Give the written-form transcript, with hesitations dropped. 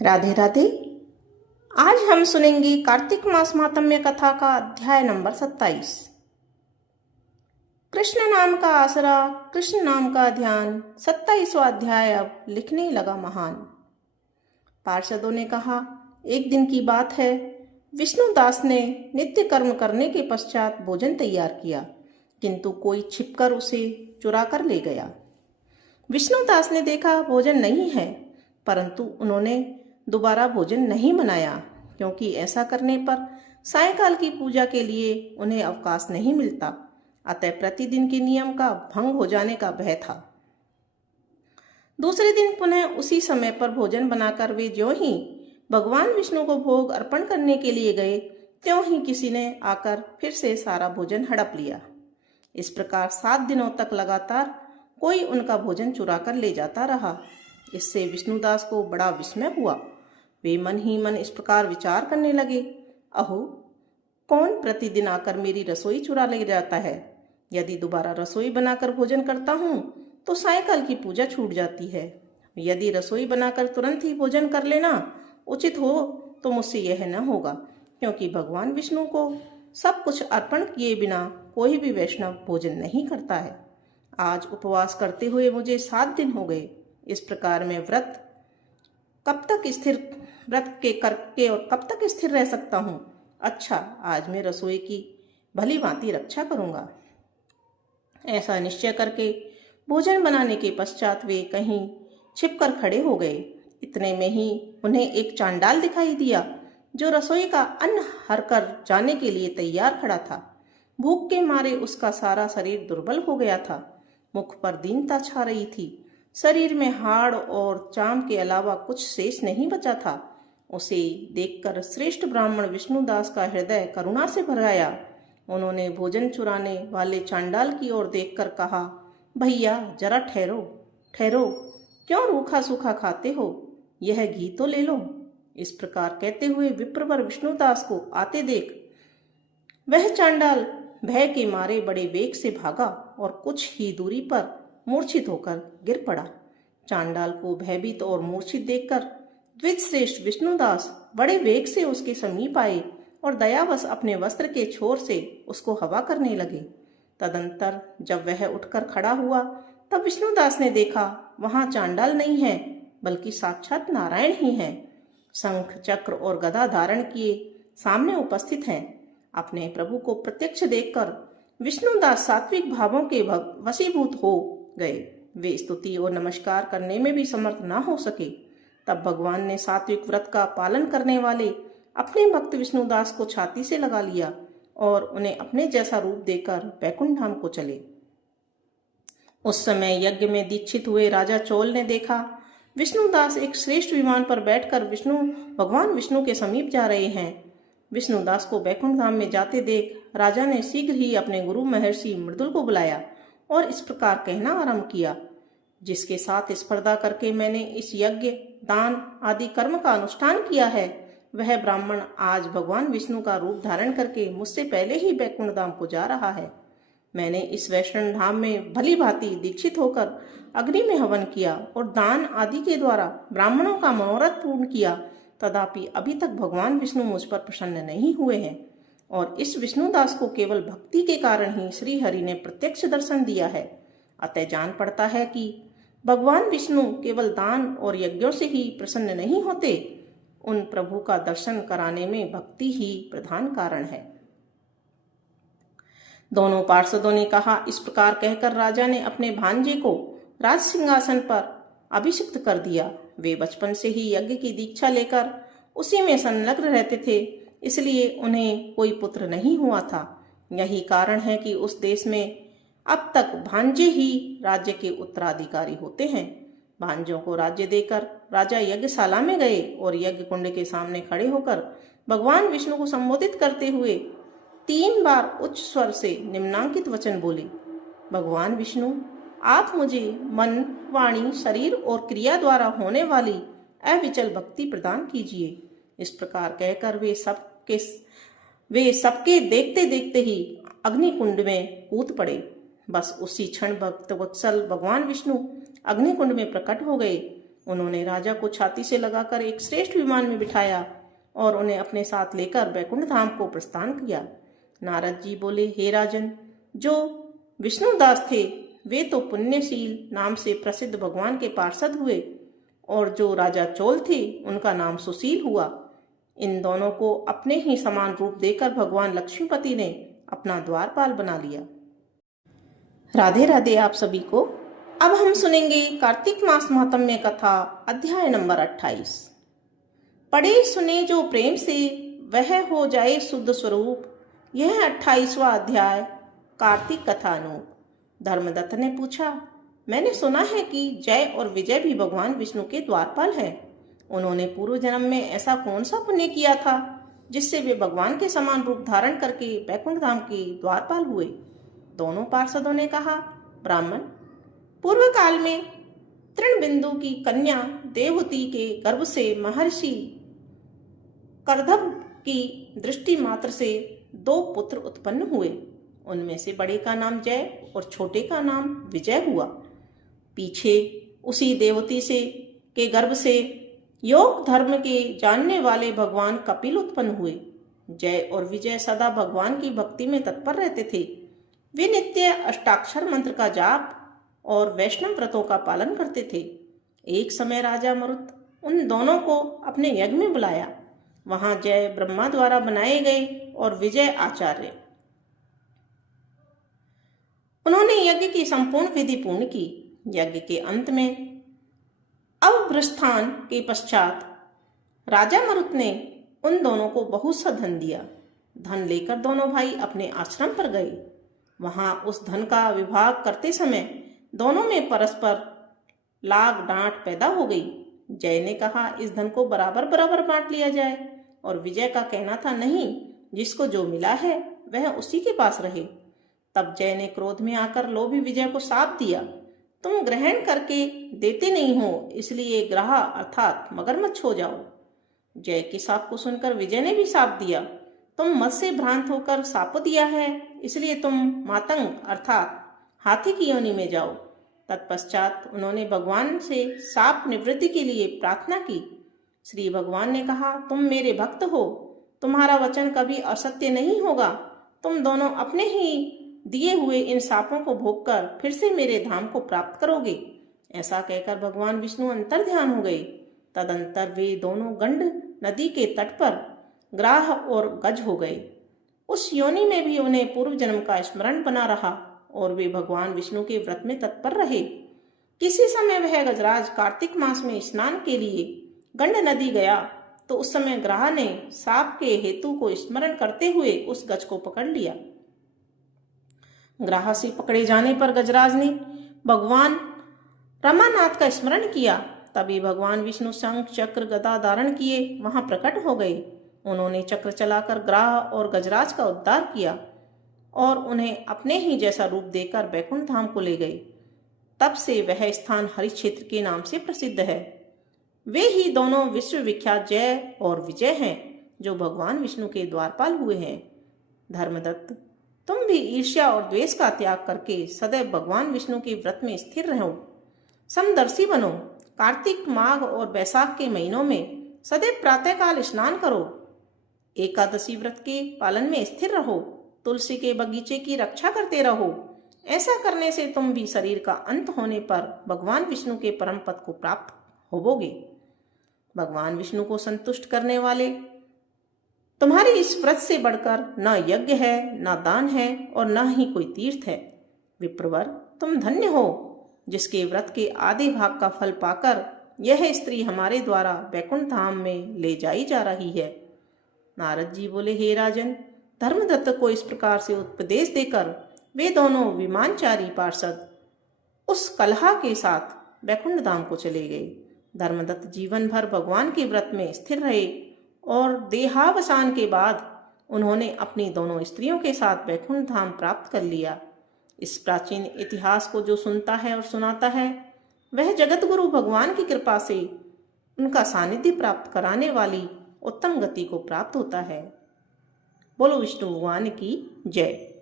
राधे राधे। आज हम सुनेंगे कार्तिक मास महात्म्य कथा का अध्याय नंबर 27। कृष्ण नाम का आसरा, कृष्ण नाम का ध्यान। 27वां अध्याय अब लिखने लगा महान। पार्षदों ने कहा, एक दिन की बात है, विष्णुदास ने नित्य कर्म करने के पश्चात भोजन तैयार किया, किंतु कोई छिपकर उसे चुरा कर ले गया। विष्णुदास ने देखा भोजन नहीं है, परंतु उन्होंने दोबारा भोजन नहीं बनाया, क्योंकि ऐसा करने पर सायंकाल की पूजा के लिए उन्हें अवकाश नहीं मिलता। अतः प्रतिदिन के नियम का भंग हो जाने का भय था। दूसरे दिन पुनः उसी समय पर भोजन बनाकर वे ज्यों ही भगवान विष्णु को भोग अर्पण करने के लिए गए, त्यों ही किसी ने आकर फिर से सारा भोजन हड़प लिया। इस प्रकार 7 दिनों तक लगातार कोई उनका भोजन चुरा कर ले जाता रहा। इससे विष्णुदास को बड़ा विस्मय हुआ। वे मन ही मन इस प्रकार विचार करने लगे, अहो, कौन प्रतिदिन आकर मेरी रसोई चुरा ले जाता है? यदि दोबारा रसोई बनाकर भोजन करता हूँ तो सायंकाल की पूजा छूट जाती है। यदि रसोई बनाकर तुरंत ही भोजन कर लेना उचित हो तो मुझसे यह न होगा, क्योंकि भगवान विष्णु को सब कुछ अर्पण किए बिना कोई भी वैष्णव भोजन नहीं करता है। आज उपवास करते हुए मुझे 7 दिन हो गए। इस प्रकार मैं व्रत के करके और कब तक स्थिर रह सकता हूँ? अच्छा, आज मैं रसोई की भली भांति रक्षा करूँगा। ऐसा निश्चय करके भोजन बनाने के पश्चात वे कहीं छिपकर खड़े हो गए। इतने में ही उन्हें एक चांडाल दिखाई दिया, जो रसोई का अन्न हर कर जाने के लिए तैयार खड़ा था। भूख के मारे उसका सारा शरीर दुर्बल हो गया था। मुख पर दीनता छा रही थी। शरीर में हाड़ और चाम के अलावा कुछ शेष नहीं बचा था। उसे देखकर श्रेष्ठ ब्राह्मण विष्णुदास का हृदय करुणा से भर आया। उन्होंने भोजन चुराने वाले चांडाल की ओर देखकर कहा, भैया जरा ठहरो ठहरो, क्यों रूखा सूखा खाते हो? यह घी तो ले लो। इस प्रकार कहते हुए विप्रवर विष्णुदास को आते देख वह चांडाल भय के मारे बड़े वेग से भागा और कुछ ही दूरी पर मूर्छित होकर गिर पड़ा। चांडाल को भयभीत और मूर्छित देखकर द्विजश्रेष्ठ विष्णुदास बड़े वेग से उसके समीप आए और दयावश अपने वस्त्र के छोर से उसको हवा करने लगे। तदंतर जब वह उठकर खड़ा हुआ तब विष्णुदास ने देखा वहां चांडाल नहीं है, बल्कि साक्षात नारायण ही हैं। शंख चक्र और गदा धारण किए सामने उपस्थित हैं। अपने प्रभु को प्रत्यक्ष देखकर विष्णुदास सात्विक भावों के वशीभूत हो गए। वे स्तुति और नमस्कार करने में भी समर्थ न हो सके। तब भगवान ने सात्विक व्रत का पालन करने वाले अपने भक्त विष्णुदास को छाती से लगा लिया और उन्हें अपने जैसा रूप देकर वैकुंठ धाम को चले। उस समय यज्ञ में दीक्षित हुए राजा चोल ने देखा विष्णुदास एक श्रेष्ठ विमान पर बैठकर भगवान विष्णु के समीप जा रहे हैं। विष्णुदास को वैकुंठ धाम में जाते देख राजा ने शीघ्र ही अपने गुरु महर्षि मृदुल को बुलाया और इस प्रकार कहना आरंभ किया, जिसके साथ स्पर्धा करके मैंने इस यज्ञ दान आदि कर्म का अनुष्ठान किया है, वह ब्राह्मण आज भगवान विष्णु का रूप धारण करके मुझसे पहले ही वैकुंठ धाम को जा रहा है। मैंने इस वैष्णव धाम में भली भांति दीक्षित होकर अग्नि में हवन किया और दान आदि के द्वारा ब्राह्मणों का मनोरथ पूर्ण किया, तथापि अभी तक भगवान विष्णु मुझ पर प्रसन्न नहीं हुए हैं और इस विष्णुदास को केवल भक्ति के कारण ही श्री हरि ने प्रत्यक्ष दर्शन दिया है। अतः जान पड़ता है कि भगवान विष्णु केवल दान और यज्ञों से ही प्रसन्न नहीं होते, उन प्रभु का दर्शन कराने में भक्ति ही प्रधान कारण है। दोनों पार्षदों ने कहा। इस प्रकार कहकर राजा ने अपने भांजे को राज सिंहासन पर अभिषिक्त कर दिया। वे बचपन से ही यज्ञ की दीक्षा लेकर उसी में संलग्न रहते थे, इसलिए उन्हें कोई पुत्र नहीं हुआ था। यही कारण है कि उस देश में अब तक भांजे ही राज्य के उत्तराधिकारी होते हैं। भांजों को राज्य देकर राजा यज्ञशाला में गए और यज्ञ कुंड के सामने खड़े होकर भगवान विष्णु को संबोधित करते हुए 3 बार उच्च स्वर से निम्नांकित वचन बोले, भगवान विष्णु, आप मुझे मन, वाणी, शरीर और क्रिया द्वारा होने वाली अविचल भक्ति प्रदान कीजिए। इस प्रकार कहकर वे सबके देखते देखते ही अग्निकुंड में कूद पड़े। बस उसी क्षण भक्त वत्सल भगवान विष्णु अग्निकुंड में प्रकट हो गए। उन्होंने राजा को छाती से लगाकर एक श्रेष्ठ विमान में बिठाया और उन्हें अपने साथ लेकर बैकुंठ धाम को प्रस्थान किया। नारद जी बोले, हे राजन, जो विष्णुदास थे वे तो पुण्यशील नाम से प्रसिद्ध भगवान के पार्षद हुए, और जो राजा चोल थे उनका नाम सुशील हुआ। इन दोनों को अपने ही समान रूप देकर भगवान लक्ष्मीपति ने अपना द्वारपाल बना लिया। राधे राधे आप सभी को। अब हम सुनेंगे कार्तिक मास महात्म्य कथा, अध्याय नंबर 28। पढ़े सुने जो प्रेम से, वह हो जाए शुद्ध स्वरूप। यह 28वां अध्याय कार्तिक कथानूप। धर्मदत्त ने पूछा, मैंने सुना है कि जय और विजय भी भगवान विष्णु के द्वारपाल हैं। उन्होंने पूर्व जन्म में ऐसा कौन सा पुण्य किया था जिससे वे भगवान के समान रूप धारण करके बैकुंठ धाम के द्वारपाल हुए? दोनों पार्षदों ने कहा, ब्राह्मण, पूर्व काल में तृणबिंदु की कन्या देवहूति के गर्भ से महर्षि करदभ की दृष्टि मात्र से 2 पुत्र उत्पन्न हुए। उनमें से बड़े का नाम जय और छोटे का नाम विजय हुआ। पीछे उसी देवती से के गर्भ से योग धर्म के जानने वाले भगवान कपिल उत्पन्न हुए। जय और विजय सदा भगवान की भक्ति में तत्पर रहते थे। वे नित्य अष्टाक्षर मंत्र का जाप और वैष्णव व्रतों का पालन करते थे। एक समय राजा मरुत उन दोनों को अपने यज्ञ में बुलाया। वहां जय ब्रह्मा द्वारा बनाए गए और विजय आचार्य। उन्होंने यज्ञ की संपूर्ण विधि पूर्ण की। यज्ञ के अंत में अवभ्रस्थान के पश्चात राजा मरुत ने उन दोनों को बहुत सा धन दिया। धन लेकर दोनों भाई अपने आश्रम पर गए। वहां उस धन का विभाग करते समय दोनों में परस्पर लाग डांट पैदा हो गई। जय ने कहा, इस धन को बराबर बराबर बांट लिया जाए, और विजय का कहना था, नहीं, जिसको जो मिला है वह उसी के पास रहे। तब जय ने क्रोध में आकर लोभी विजय को शाप दिया, तुम ग्रहण करके देते नहीं हो, इसलिए ग्राह अर्थात मगरमच्छ हो जाओ। जय के शाप को सुनकर विजय ने भी शाप दिया, तुम मत से भ्रांत होकर शाप दिया है, इसलिए तुम मातंग अर्थात हाथी की योनि में जाओ। तत्पश्चात उन्होंने भगवान से शाप निवृत्ति के लिए प्रार्थना की। श्री भगवान ने कहा, तुम मेरे भक्त हो, तुम्हारा वचन कभी असत्य नहीं होगा। तुम दोनों अपने ही दिए हुए इन शापों को भोगकर फिर से मेरे धाम को प्राप्त करोगे। ऐसा कहकर भगवान विष्णु अंतर ध्यान हो गए। तदंतर वे दोनों गंड नदी के तट पर ग्राह और गज हो गए। उस योनि में भी उन्हें पूर्व जन्म का स्मरण बना रहा और वे भगवान विष्णु के व्रत में तत्पर रहे। किसी समय वह गजराज कार्तिक मास में स्नान के लिए गंड नदी गया तो उस समय ग्राह ने साप के हेतु को स्मरण करते हुए उस गज को पकड़ लिया। ग्राह से पकड़े जाने पर गजराज ने भगवान रमानाथ का स्मरण किया। तभी भगवान विष्णु शंख चक्र गदा धारण किए वहां प्रकट हो गए। उन्होंने चक्र चलाकर ग्राह और गजराज का उद्धार किया और उन्हें अपने ही जैसा रूप देकर बैकुंठ धाम को ले गए। तब से वह स्थान हरि क्षेत्र के नाम से प्रसिद्ध है। वे ही दोनों विश्वविख्यात जय और विजय हैं जो भगवान विष्णु के द्वारपाल हुए हैं। धर्मदत्त, तुम भी ईर्ष्या और द्वेष का त्याग करके सदैव भगवान विष्णु के व्रत में स्थिर रहो। समदर्शी बनो। कार्तिक, माघ और बैसाख के महीनों में सदैव प्रातःकाल स्नान करो। एकादशी व्रत के पालन में स्थिर रहो। तुलसी के बगीचे की रक्षा करते रहो। ऐसा करने से तुम भी शरीर का अंत होने पर भगवान विष्णु के परम पद को प्राप्त होवोगे। भगवान विष्णु को संतुष्ट करने वाले तुम्हारी इस व्रत से बढ़कर न यज्ञ है, न दान है और न ही कोई तीर्थ है। विप्रवर, तुम धन्य हो जिसके व्रत के आधे भाग का फल पाकर यह स्त्री हमारे द्वारा बैकुंठ धाम में ले जाई जा रही है। नारद जी बोले, हे राजन, धर्मदत्त को इस प्रकार से उपदेश देकर वे दोनों विमानचारी पार्षद उस कलहा के साथ बैकुंठ धाम को चले गए। धर्मदत्त जीवन भर भगवान के व्रत में स्थिर रहे और देहावसान के बाद उन्होंने अपनी दोनों स्त्रियों के साथ बैकुंठ धाम प्राप्त कर लिया। इस प्राचीन इतिहास को जो सुनता है और सुनाता है वह जगत गुरु भगवान की कृपा से उनका सानिध्य प्राप्त कराने वाली उत्तम गति को प्राप्त होता है। बोलो विष्णु भगवान की जय।